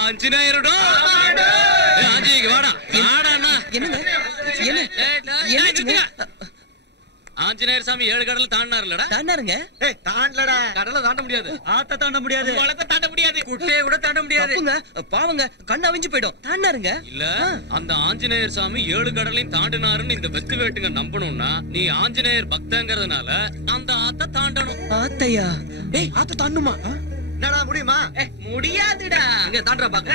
ஆஞ்சநேயருடா ஆஞ்சிக்கு வாடா வாடா என்ன ஆஞ்சநேயர் சாமி 7 கடல் தாண்டாருலடா. தாண்டாருங்க. தாண்டலடா. கடலை தாண்ட முடியாது. ஆத்த தாண்ட முடியாது. குளத்தை தாண்ட முடியாது. குட்டையை கூட தாண்ட முடியாது. பாவங்க கண்ணு அவிஞ்சு போய்டும். தாண்டாருங்க. இல்ல அந்த ஆஞ்சநேயர் சாமி 7 கடலையும் தாண்டினாருன்னு இந்த வெத்து வேட்டுங்க நம்பணும்னா நீ ஆஞ்சநேயர் பக்தங்கிறதுனால அந்த ஆத்த தாண்டணும். ஆத்தையா? ஏய் ஆத்த தாண்டுமா? என்னடா முடியுமா? முடியாதுடா. இங்க தாண்டற பாக்க.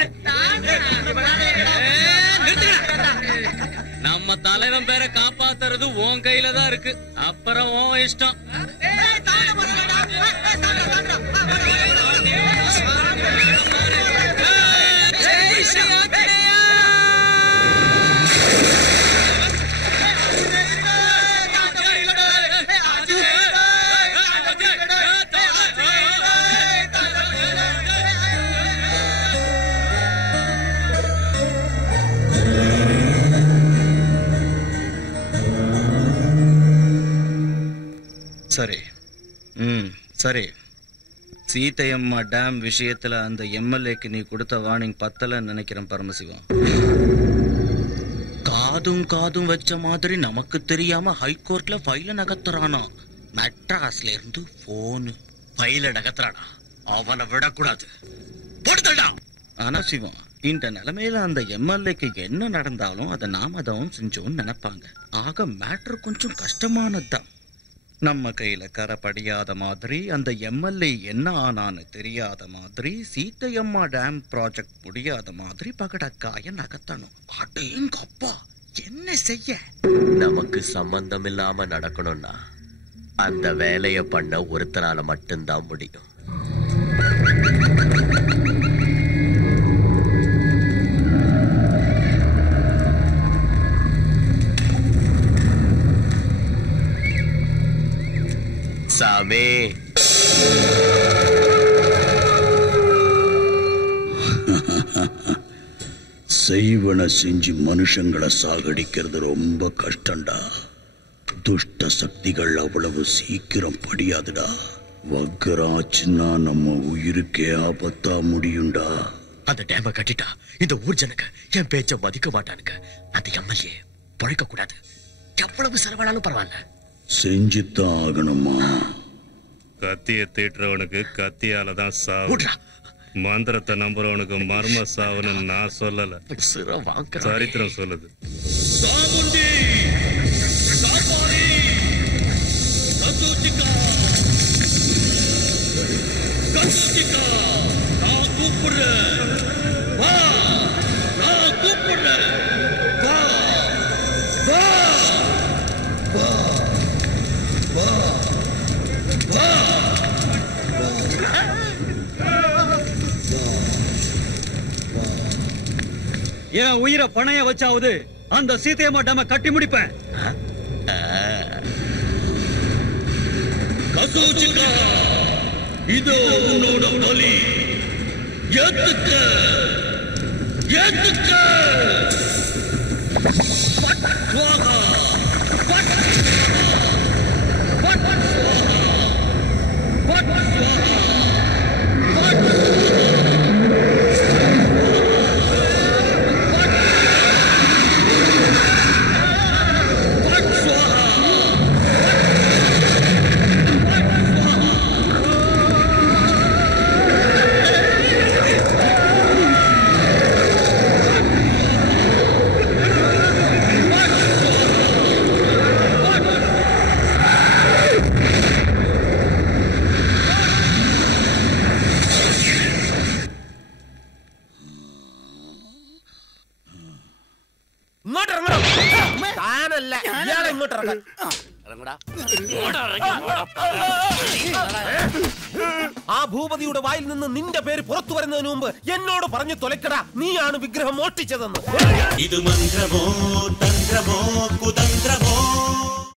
நம்ம தலைவன் பேரை காப்பாத்துறது உன் கையில தான் இருக்கு. அப்புறம் உன் இஷ்டம். சரி சரி. சீதையம்மா டேம் விஷயத்துல அந்த எம்எல்ஏக்கு நீ கொடுத்த வார்னிங் பத்தலன்னு நினைக்கிறேன் பரமசிவம். காதும் வச்ச மாதிரி நமக்கு தெரியாம ஹைகோர்ட்ல ஃபைல நகர்த்துறானா. மெட்ராஸ்ல இருந்து போன் ஃபைல நகர்த்துறானா. அவனை விடக்கூடாது. போடுதடா. ஆனா சிவம் இந்த நிலைமையில அந்த எம்எல்ஏக்கு என்ன நடந்தாலும் அதை நாம தான் செஞ்சோம்னு நினைப்பாங்க. ஆக மேட்ரு கொஞ்சம் கஷ்டமானதுதான். நம்ம கையில கரை படியாத மாதிரி அந்த எம்எல்ஏ என்ன ஆனான்னு தெரியாத மாதிரி சீத்தையம்மா டேம் ப்ராஜெக்ட் முடியாத மாதிரி பகடக்காய நகர்த்தணும். அடேங்கப்பா என்ன செய்ய? நமக்கு சம்பந்தம் இல்லாம நடக்கணும்னா அந்த வேலைய பண்ண ஒருத்தனால மட்டும்தான் முடியும். சாமி செய்வன செஞ்சு மனுஷங்களை சாகடிக்கிறது ரொம்ப கஷ்டம்டா. துஷ்ட சக்திகள் அவ்வளவு சீக்கிரம் படியாதுடா. வக்கராச்சுன்னா நம்ம உயிருக்கே ஆபத்தா முடியும்டா. அந்த டேம கட்டிட்டா இந்த ஊர் ஜனங்க என் பேச்ச மதிக்க மாட்டானுங்க. அந்த எம்எல்ஏ பழைக்க கூடாது. எவ்வளவு செலவானாலும் பரவாயில்ல. செஞ்சுத்தான் ஆகணுமா? கத்திய தீட்டுறவனுக்கு கத்தியாலதான் சாவு. மந்திரத்தை நம்புறவனுக்கு மர்ம சாவுன்னு நான் சொல்லல, சரித்திரம் சொல்லுது. என் உயிரை பணைய வச்சாவது அந்த சீதையம்மா டேம கட்டி முடிப்பேன். இதோ உன்னோட பலி. ஏத்துக்க ஏத்துக்க. ആ ഭൂപതിയുടെ വായിൽ നിന്ന് നിന്റെ പേര് പുറത്തു വരുന്നതിന് മുമ്പ് എന്നോട് പറഞ്ഞു തൊലക്കടാ, നീയാണ് വിഗ്രഹം മോഷ്ടിച്ചതെന്ന്. ഇത് മന്ത്രമോ തന്ത്രമോ കുതന്ത്രമോ